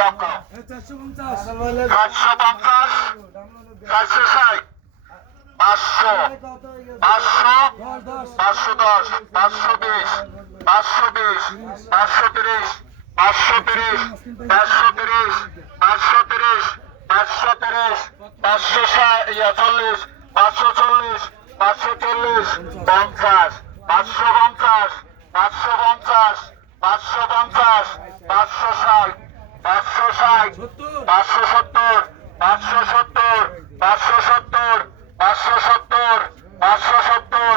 দাম কম চারশো পঞ্চাশ চারশো ষাট পাঁচশো পাঁচশো পাঁচশো দশ পাঁচশো বিশ পাঁচশো বিশ পাঁচশো তিরিশ পাঁচশো তিরিশ পাঁচশো তিরিশ পাঁচশো তিরিশ পাঁচশো তিরিশ পাঁচশো ইয়া চল্লিশ পাঁচশো চল্লিশ পাঁচশো চল্লিশ পঞ্চাশ পাঁচশো পঞ্চাশ পাঁচশো পঞ্চাশ পাঁচশো পঞ্চাশ পাঁচশো ষাট পাঁচশো ষাট পাঁচশো সত্তর পাঁচশো সত্তর পাঁচশো সত্তর পাঁচশো সত্তর পাঁচশো সত্তর।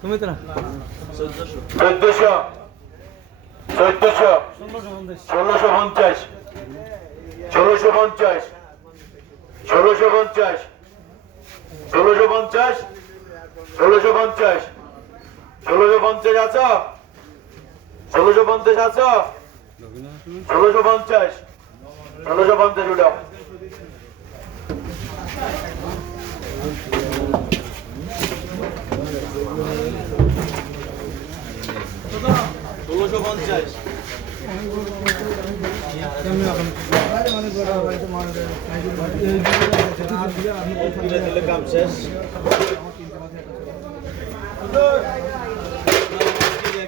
তুমি তো না। চোদ্দশো। চোদ্দশো। ষোলোশো পঞ্চাশ। ষোলোশো পঞ্চাশ। ষোলোশো পঞ্চাশ। ষোলোশো পঞ্চাশ। ষোলোশো পঞ্চাশ। ষোলোশো পঞ্চাশ আছো? ষোলোশো পঞ্চাশ আছো? ষোলোশো পঞ্চাশ। ষোলোশো পঞ্চাশ উঠাও। ষোলোশো পঞ্চাশ। কাম শেষ।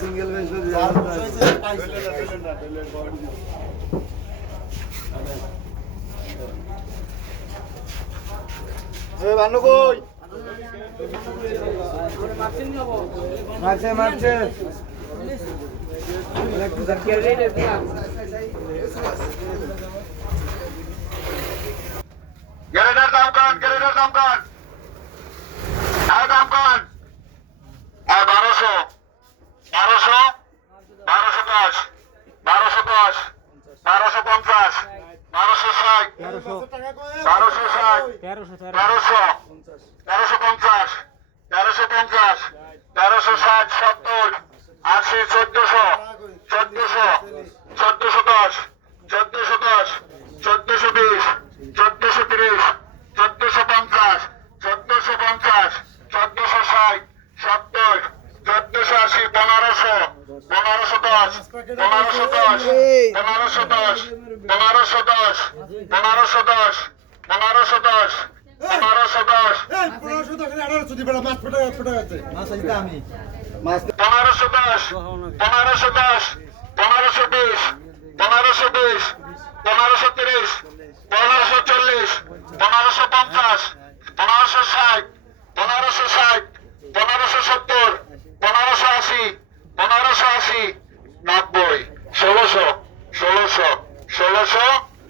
সিঙ্গেল বান্নু কই মারছে মারছে। গ্রেডের দাম কান গ্রেডের দাম কান আর দাম কান আর বারোশো বারোশো বারোশো দশ বারোশো দশ বারোশো পঞ্চাশ বারোশো ষাট বারোশো ষাট তেরোশো তেরোশো পঞ্চাশ তেরোশো পঞ্চাশ, তেরোশো ষাট, সত্তর, আশি, চোদ্দশো চোদ্দশো চোদ্দশো দশ চোদ্দশো দশ, চোদ্দশো বিশ, চোদ্দশো তিরিশ, চোদ্দশো পঞ্চাশ চোদ্দশো পঞ্চাশ, চোদ্দশো ষাট, সত্তর, চোদ্দশো আশি, পনেরোশো পনেরোশো দশ পনেরোশো দশ পনেরোশো দশ পনেরোশো দশ পনেরোশো দশ পনেরোশো দশ পনেরোশো দশ। পনেরোশো দশ পনেরোশো দশ। পনেরোশো বিশ। পনেরোশো বিশ। পনেরোশো তিরিশ। পনেরোশো চল্লিশ। পনেরোশো পঞ্চাশ। পনেরোশো ষাট। পনেরোশো ষাট। পনেরোশো সত্তর। পনেরোশো আশি। পনেরোশো আশি। নব্বই। ষোলোশো। ষোলোশো। ষোলোশো।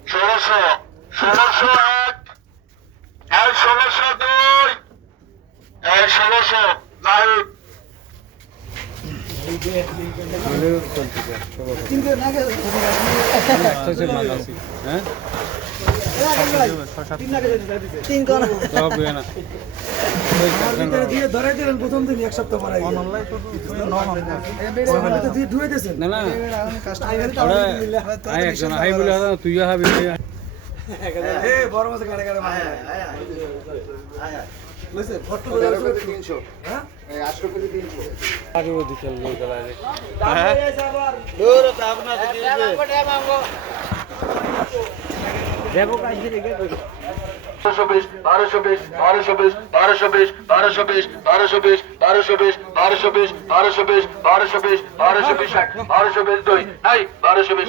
ষোলোশো। ষোলোশো। আর ষোলোশো দুই এই ষোলোশো জাহিদ তুই বড় মাছ কাটে কাটে মাছ হ্যাঁ বারোশো বিশ বারোশো বিশ বারোশো বিশ বারোশো বিশ বারোশো বিশ বারোশো বিশ বারোশো বিশ বারোশো বিশ বারোশো বিশ বারোশো বিশ বারোশো বিশ বারোশো বিশ দুই বারোশো বিশ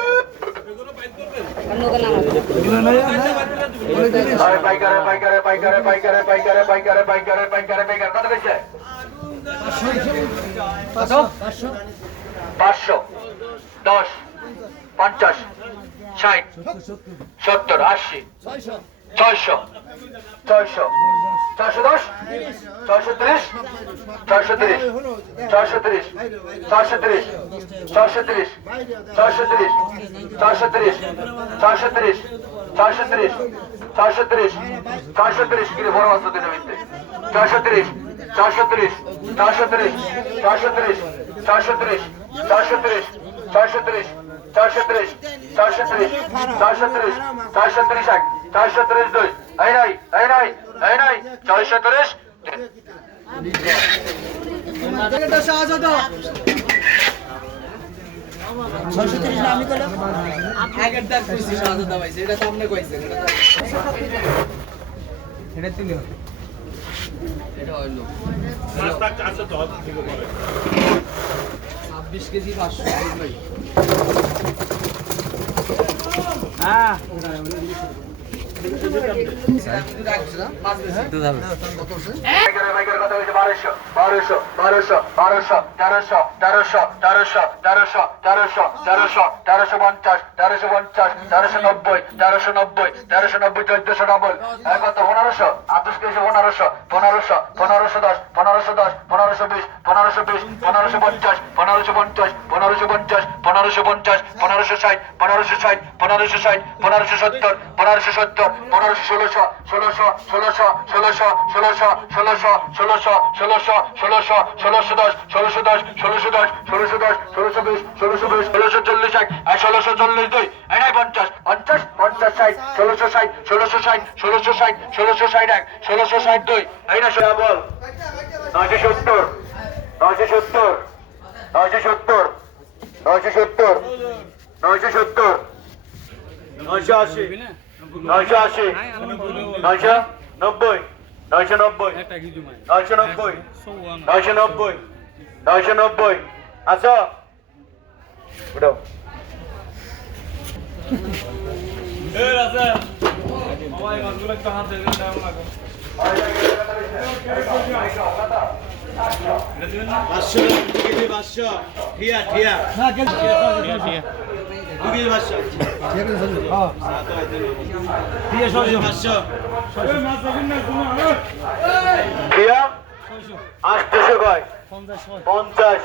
পাঁচশো দশ পঞ্চাশ ষাট সত্তর আশি ছয়শো ছয়শো ছয়শো দশ ছয়শো ত্রিশ ছয়শো ত্রিশ ছয়শো ত্রিশ ছয়শো ত্রিশ ছয়শো ত্রিশ ছয়শো ত্রিশ ছয়শো ত্রিশ ছয়শো ত্রিশ ছয়শো ত্রিশ ছয়শো ত্রিশ ছয়শো ত্রিশ কিরে বড় মাছ দিনে মিলতে ছয়শো ত্রিশ ছয়শো ত্রিশ ছয়শো ত্রিশ ছয়শো ত্রিশ ছয়শো ত্রিশ ছয়শো ত্রিশ ছয়শো ত্রিশ ছয়শো ত্রিশ ছয়শো ত্রিশ ছয়শো ত্রিশ ছয়শো ত্রিশ এক চারশো তিরিশ দুই। এই নাই এই নাই এই নাই চারশো তিরিশ। এটা তিন ছাব্বিশ কেজি পাঁচশো। হ্যাঁ। বারোশো বারোশো বারোশো তেরোশো। তেরোশো তেরোশো তেরোশো তেরোশো তেরোশো তেরোশো পঞ্চাশ তেরোশো পঞ্চাশ তেরোশো নব্বই তেরোশো নব্বই তেরোশো নব্বই চোদ্দশো ডবল কত পনেরোশো আঠাশ কেজি পনেরোশো পনেরোশো পনেরোশো দশ পনেরোশো দশ পনেরোশো বিশ পনেরোশো বিশ পনেরোশো পঞ্চাশ পনেরোশো পঞ্চাশ পনেরোশো পঞ্চাশ পনেরোশো পঞ্চাশ পনেরোশো ষাট পনেরোশো ষাট পনেরোশো ষাট পনেরোশো সত্তর পনেরোশো সত্তর পনেরোশো ষোলোশো ষোলোশো ষোলোশো ষোলোশো ষোলোশো ষোলোশো ষোলোশো ষোলোশো ষোলোশো ষোলোশো দশ ষোলোশো দশ ষোলোশো ষোলোশো দশ, ষোলোশো ষোলোশো ষোলোশো চল্লিশ এক ষোলোশো চল্লিশ দুই। এনাই পঞ্চাশ। পঞ্চাশ পঞ্চাশ ষাট, ষোলোশো ষাট ষোলোশো ষাট ষোলোশো ষাট ষোলোশো ষাট এক, ষোলোশো ষাট দুই। এই না সোয়া সত্তর, নয়শো সত্তর নয়শো সত্তর নয়শো সত্তর নয়শো সত্তর, নয়শো আশি নয়শো আশি, নয়শো নব্বই নয়শো নব্বই নয়শো নব্বই নয়শো নব্বই নয়শো নব্বই। আসো। উঠাও পাঁচশো আটশোশো কয়? পঞ্চাশ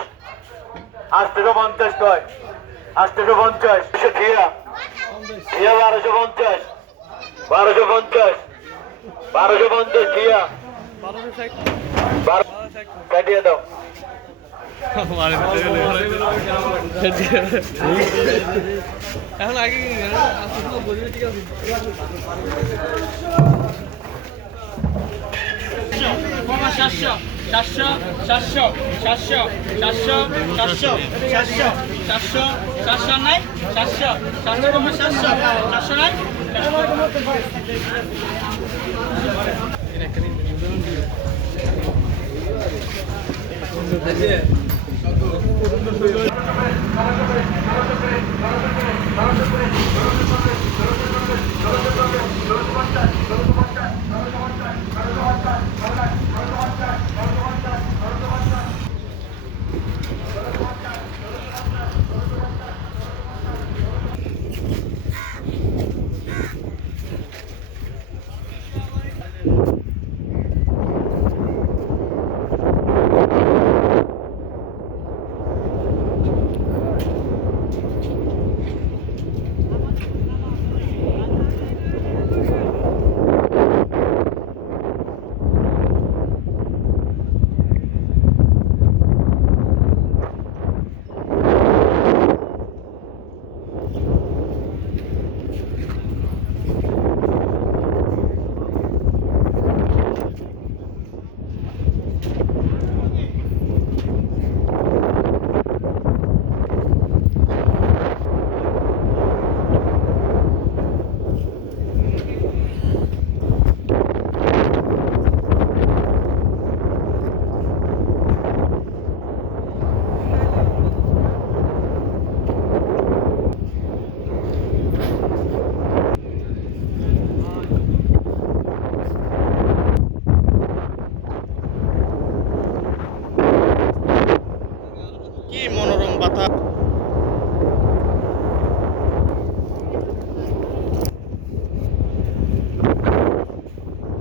আটশোশো পঞ্চাশ। কয়? আটশোশো পঞ্চাশ। দুশো ঠিয়া ঠিয়া বারোশো পঞ্চাশ। বারোশো পঞ্চাশ। বারোশো পঞ্চাশ ঠিয়া কাটিয়ে দাও। এখন আগে ঠিক আছে। সাতশো সাতশো সাতশো সাতশো সাতশো সাতশো সাতশো সাতশো সাতশো নাই, সাতশো সাতশো কমে সাতশো সাতশো নাই বারোশো